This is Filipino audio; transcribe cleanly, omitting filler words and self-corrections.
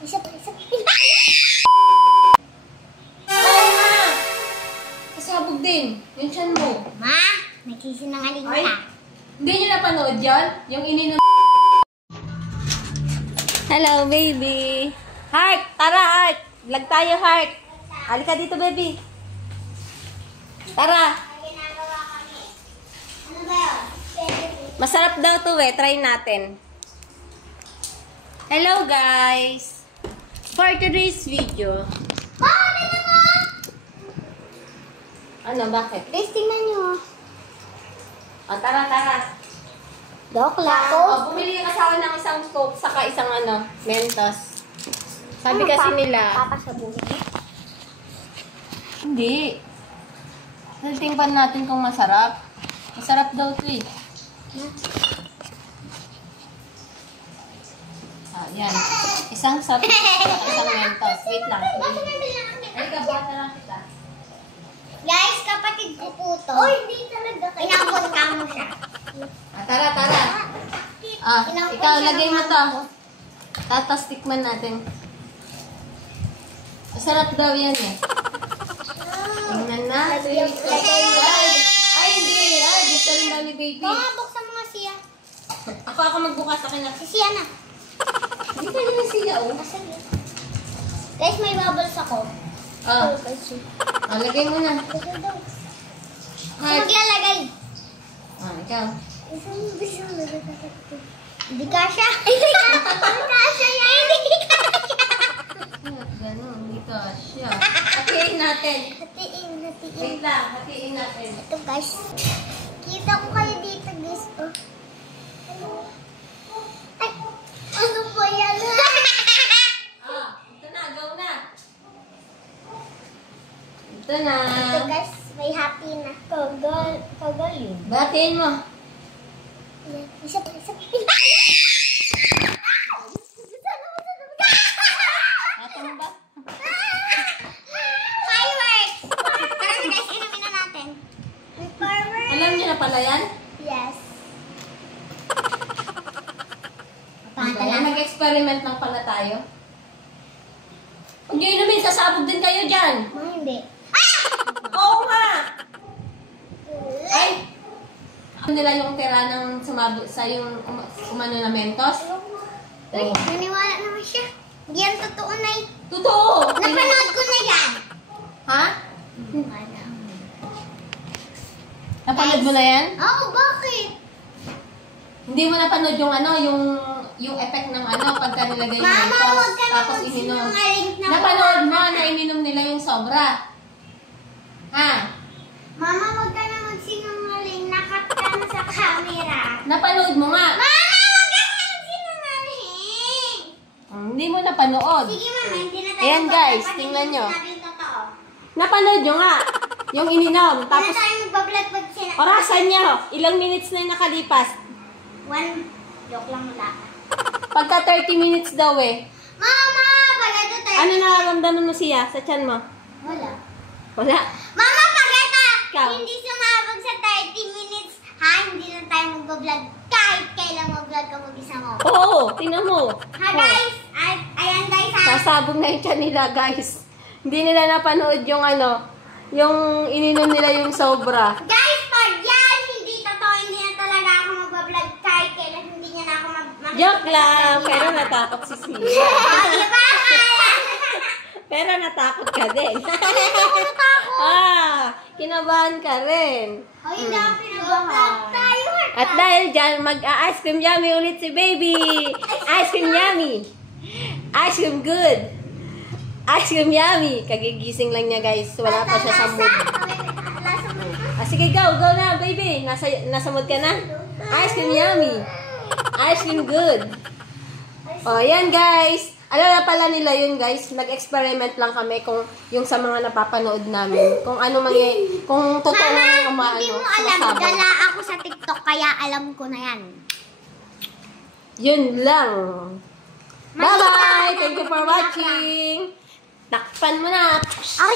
Isa pa. Oo nga! Kasabog din. Yung tiyan mo. Ma, nagsisinungaling Ay, ka. hindi nyo napanood yan? Yung ininom... Hello, baby! Heart! Tara, Heart! Vlog tayo, Heart! Halika dito, baby! Tara! Ano ba yun? Masarap daw to eh. Try natin. Hello, guys! For today's video... Ano naman? Ano, bakit? Guys, tingnan nyo. Tara! Dokla ko. Bumili yung asawa ng isang Coke saka isang Mentos. Sabi kasi nila... Papasabuhin. Hindi. Tingnan natin kung masarap. Masarap daw to eh. Yan. Isang soft isang Mentos. Wait lang. Ay, kabata lang kita. Guys, kapatid ko po to. Oy, hindi talaga kayo. Inabot ka mo siya. Tara. Ikaw, lagay mo to. Tapos tikman natin. Masarap daw yan eh. Tingnan natin. Ay, hindi. Ay, gusto rin daw ni baby. Mga buksan mo nga siya. Ako magbukas akin na. Si siya na. Hindi ka nila siya, oh. Guys, may bubbles ako. Lagay mo na. Maglalagay. Ikaw. Hindi ka siya. Hindi ka siya yan. Hindi ka siya. Ganun, dito siya. Hatiin natin. Hatiin. Wait lang, hatiin natin. Ito guys. Kita ko kayo dito guys. Ay, ano po yan? Ito na, go na. Ito na. Ito guys, may happy na. Kagal yun. Batiin mo. Isa pa. Nato mo ba? Fireworks! Tara na guys, inumin na natin. May fireworks. Alam niyo na pala yan? Yes. Nag-experiment lang pala tayo. Huwag niyo inumin, sasabog din kayo dyan. Hindi. Oo nga! Ay! Nila yung tira ng sumabog sa yung umano na Mentos. Uy, naniwala naman siya. Yan totoo na eh. Totoo! Napanood ko na yan. Ha? Napanood mo na yan? Oo, bakit? Hindi mo napanood yung yung effect ng pagka nilagay yung Mama, Mentos, huwag ka tapos naman ininom. sinungaling na Napanood mo na ininom nila yung sobra. Ha? Mama, huwag ka naman sinungaling. Nakat ka na sa camera. Napanood mo nga. Mama, huwag ka naman sinungaling. Hindi mo napanood. Sige mama, hindi na tayo. Ayan, guys, magbablog. tingnan nyo. Pati hindi sinabi yung totoo. Napanood nyo nga. Yung ininom. Hindi Tapos, na tayo magbablog pag sinabi. orasan nyo. Ilang minutes na yung nakalipas. 1 joke lang wala. Pagka 30 minutes daw eh. Mama, pag ito tayo. Ano nararamdaman mo siya sa tiyan mo? Wala. Wala. Mama, pag ito, Ikaw. hindi sumabog sa 30 minutes, ha? Hindi na tayo mag-vlog. Kahit kailan mag-vlog ka mag-isa mo. Oo, tingnan mo. Ha guys, ayan guys ha. Sasabog na yung tiyan nila, guys. Hindi nila napanood yung yung ininom nila yung sobra. Guys, pag yan, hindi totoo, hindi na talaga ako mag-vlog. Kahit kailan hindi niya na ako Joke lang, pero natakot si Sia. Diba? Pero natakot ka din. Hindi ako natakot. Kinabahan ka rin. O, hindi ako pinag-vlog tayo. At dahil dyan, mag-ice cream yummy ulit si baby. Ice cream yummy. Ice cream good. Ice cream yummy. Kagigising lang niya, guys. Wala pa siya sa mood. Sige, go na, baby. Nasa mood ka na? Ice cream yummy. Ice cream good. O, yan, guys. Alam na pala nila yun, guys. Nag-experiment lang kami kung yung sa mga napapanood namin. Kung ano kung totoo ng Mama, hindi mo alam. Dala ako sa TikTok, kaya alam ko na yan. Yun lang. Bye-bye! Thank you for watching! Takpan mo na! Ay,